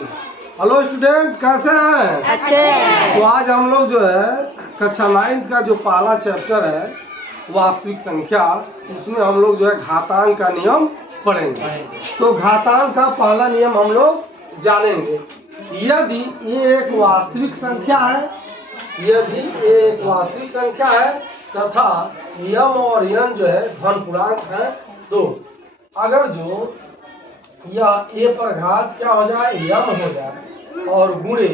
Hello student, कैसे हैं? अच्छे हैं। तो आज हम लोग जो है कक्षा 9 का जो पहला चैप्टर है वास्तविक संख्या, उसमें हम लोग जो है घातांक का नियम पढ़ेंगे। तो घातांक का पहला नियम हम लोग जानेंगे। यदि ये एक वास्तविक संख्या है, यदि ये एक वास्तविक संख्या है तथा यम और यन जो है धन पूर्णांक है, तो अगर जो यह ए पर घात क्या हो जाए, यम हो जाए, और गुणे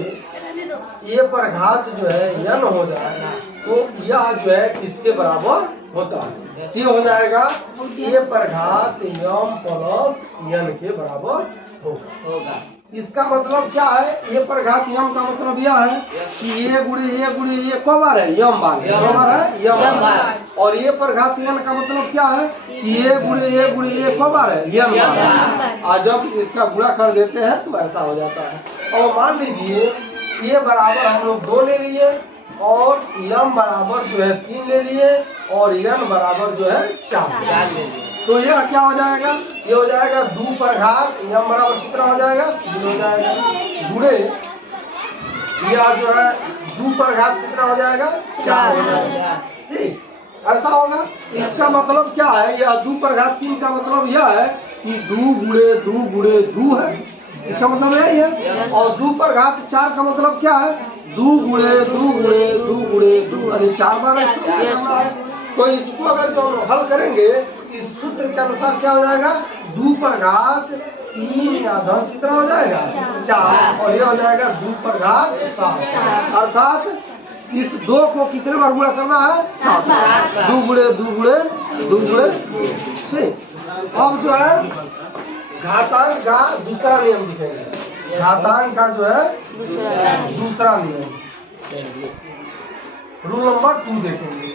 ए पर घात जो है यन हो जाए, तो यह जो है किसके बराबर होता है? ये हो जाएगा ए पर घात यम प्लस यन के बराबर होगा। इसका मतलब क्या है? ए पर घात यम का मतलब यह है कि ए गुणे ए कौ बार है? यम बार है, यम बार। और ए पर घात यन का मतलब क्या है कि ए गुणे ए कौ बार है? यम बार। और जब इसका गुणा कर देते हैं तो ऐसा हो जाता है। और मान लीजिए ए बराबर हम लोग 2 ले लिए और यम बराबर जो है 3 ले लिए और यन बराबर जो है 4 ले लिए, तो यह क्या हो जाएगा? ये हो जाएगा 2 पर घात यम बराबर कितना हो जाएगा? 3 हो जाएगा, गुणे यह जो है 2 पर घात कितना हो जाएगा? 4 हो जाएगा। ठीक, ऐसा होगा। इसका मतलब क्या है? यह 2 पर घात 3 का मतलब यह है कि 2 गुणे 2 है, इसका मतलब यही है। और 2 पर घात 4 का मतलब क्या है? 2 गुणे 2 यानी 4 बार इसको करना है। तो इसको अगर जो हम हल करेंगे इस सूत्र के अनुसार क्या हो जाएगा? 2 पर घात 3 या धन कितना हो जाएगा? 4, और ये हो जाएगा 2 पर घात 7, अर्थात इस 2 को कितने बार गुणा करना है? 7 बार। 2 गुणे। ठीक, अब जो है घातांक का दूसरा नियम दिखेंगे। घातांक का जो है दूसरा नियम, रूल नंबर 2 देखेंगे।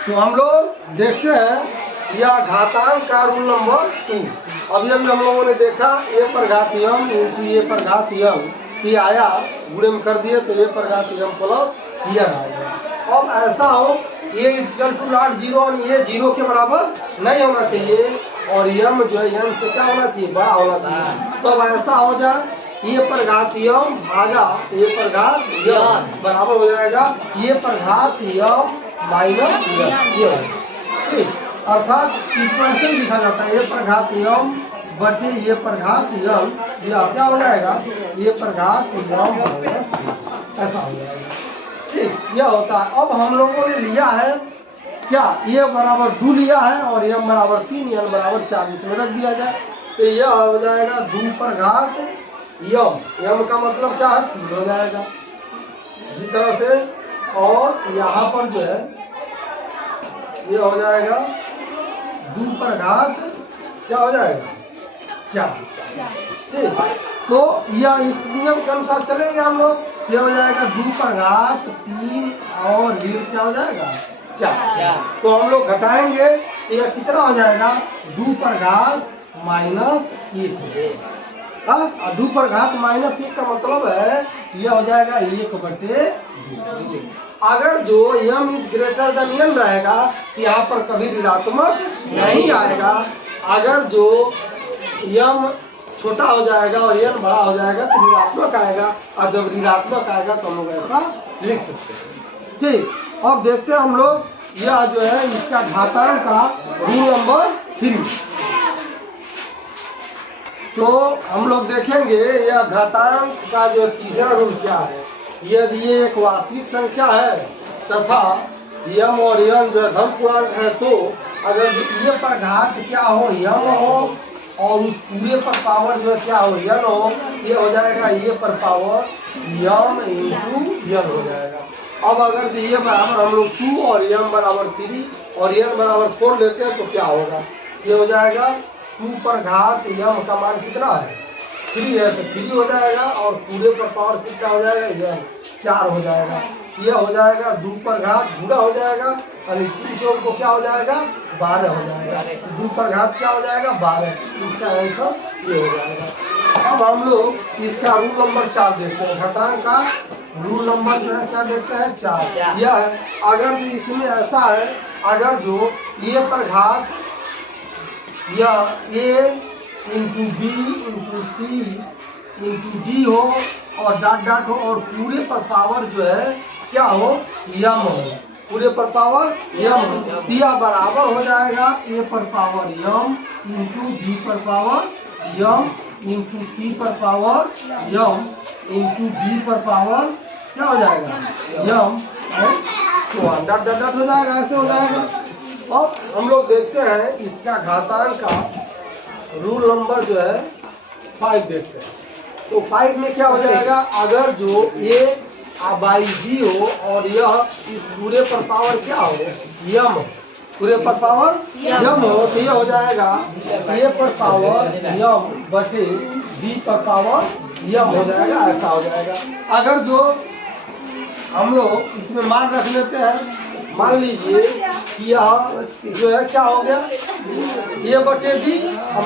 तो हम लोग देखते हैं यह घातांक का रूल नंबर 2। अभी हम लोगों ने देखा ए पर घात यम इंटू ए पर घात यम, ये आया, गुणे में कर दिए तो ए पर घात यम प्लस यन आएगा। अब ऐसा हो ये इक्वल टू नॉट 0, ये 0 के बराबर नहीं होना चाहिए और यम जो है यन से क्या होना चाहिए? बड़ा होना चाहिए। तो अब ऐसा हो जाए ए पर घात यम भागा ए पर घात यम बराबर हो जाएगा ए पर घात यम माइनस यम। ठीक, अर्थात इसको ऐसे लिखा जाता है ए पर घात यम बटे ए पर घात यम, यह क्या हो जाएगा? ए पर घात यम माइनस, ऐसा हो जाएगा। ठीक, यह होता है। अब हम लोगों ने लिया है क्या? ए बराबर 2 लिया है और यम बराबर 3, यन बराबर 4, इसमें रख दिया जाए तो यह हो जाएगा 2 पर घात यम, यम का मतलब क्या है? 3 हो जाएगा। इसी तरह से और यहाँ पर जो है ये हो जाएगा 2 पर घात क्या हो जाएगा? 4। ठीक, तो यह इस नियम के अनुसार चलेंगे हम लोग। ये हो जाएगा 2 पर घात 3 और ये क्या हो जाएगा? 4। तो हम लोग घटाएंगे, यह कितना हो जाएगा? 2 पर घात माइनस 1। 2 पर घात माइनस 1 का मतलब है यह हो जाएगा 1/2। अगर जो यम इज ग्रेटर देन यन रहेगा तो यहाँ पर कभी ऋणात्मक नहीं आएगा। अगर जो यम छोटा हो जाएगा और यन बड़ा हो जाएगा तो ऋणात्मक आएगा, और जब ऋणात्मक आएगा तो हम लोग ऐसा लिख सकते हैं। ठीक, अब देखते हैं हम लोग यह जो है इसका घातांक का रूल नंबर 3। तो हम लोग देखेंगे यह घातांक का जो तीसरा रूल क्या है। यदि ये एक वास्तविक संख्या है तथा यम और यन जो धन पूर्णांक है, तो अगर ये पर घात क्या हो? यम हो और उस पूरे पर पावर जो है क्या हो? यन हो, ये हो जाएगा ये पर पावर यम इंटू यन हो जाएगा। अब अगर ये बराबर हम लोग 2 और यम बराबर 3 और यन बराबर 4 लेते हैं तो क्या होगा? ये हो जाएगा 2 पर घात यम का मान कितना है? 3 है, तो 3 हो जाएगा और पूरे पर पावर कितना हो जाएगा? यम 4 हो जाएगा। यह हो जाएगा 2 पर घात गुणा हो जाएगा और 3 से को क्या हो जाएगा? 12 हो जाएगा। 2 पर घात क्या हो जाएगा? 12। इसका आंसर ये हो जाएगा। अब हम लोग इसका रूल नंबर 4 देखते हैं। घातांक का रूल नंबर जो है क्या देखते हैं? 4। यह है अगर इसमें ऐसा है, अगर जो ए पर घात या a into B into C into D हो और डॉट डॉट हो और पूरे पर पावर जो है क्या हो, यम हो, पूरे पर पावर यम हो। यह बराबर हो जाएगा a पर पावर यम इंटू बी पर पावर यम इंटू सी पर पावर यम इंटू डी पर पावर क्या हो जाएगा, यम है। तो डॉट डॉट डॉट हो जाएगा, ऐसे हो जाएगा। अब हम लोग देखते हैं इसका घातांक का रूल नंबर जो है 5 देखते हैं। तो 5 में क्या हो जाएगा, अगर जो a बाई बी हो और यह इस पूरे पर पावर क्या हो, यम हो, पूरे पर पावर यम हो, तो यह हो जाएगा a पर पावर यम बटे b पर पावर यम हो जाएगा, ऐसा हो जाएगा। अगर जो हम लोग इसमें मान रख लेते हैं, मान लीजिए कि यह जो है क्या हो गया, a बटे बी,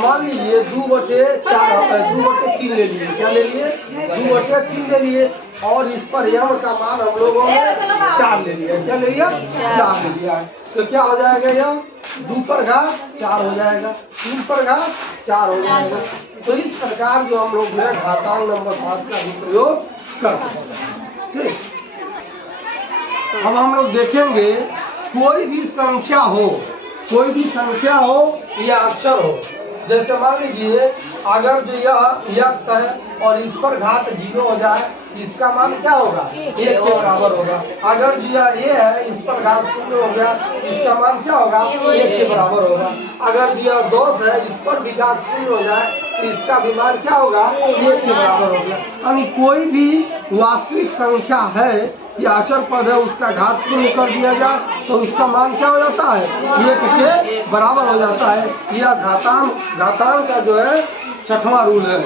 मान लीजिए 2/3 ले लिए, क्या ले लिए, 2/3 ले लिए और इस पर यम का मान हम लोगों ने 4 ले लिया, क्या ले लिया, 4 ले लिया। तो क्या हो जाएगा, यह 2 पर घात 4 हो जाएगा, 3 पर घात 4 हो जाएगा। तो इस प्रकार जो हम लोग जो है घातांक नंबर 5 का भी प्रयोग कर सकते हैं। ठीक, अब हम लोग देखेंगे कोई भी संख्या हो, कोई भी संख्या हो या अक्षर हो, जैसे मान लीजिए अगर जो यह x है और इस पर घात 0 हो जाए, इसका मान क्या होगा, 1 के बराबर होगा। अगर जो यह a है, इस पर घात 0 हो गया, इसका मान क्या होगा, 1 के बराबर होगा। अगर जो यह 10 है, इस पर भी घात 0 हो जाए, तो इसका भी मान क्या होगा, 1 के बराबर हो गया। यानी कोई भी वास्तविक संख्या है या अचर पद है, उसका घात 0 कर दिया जाए तो उसका मान क्या हो जाता है, 1 के बराबर हो जाता है। यह घातांक का जो है 6वां रूल है।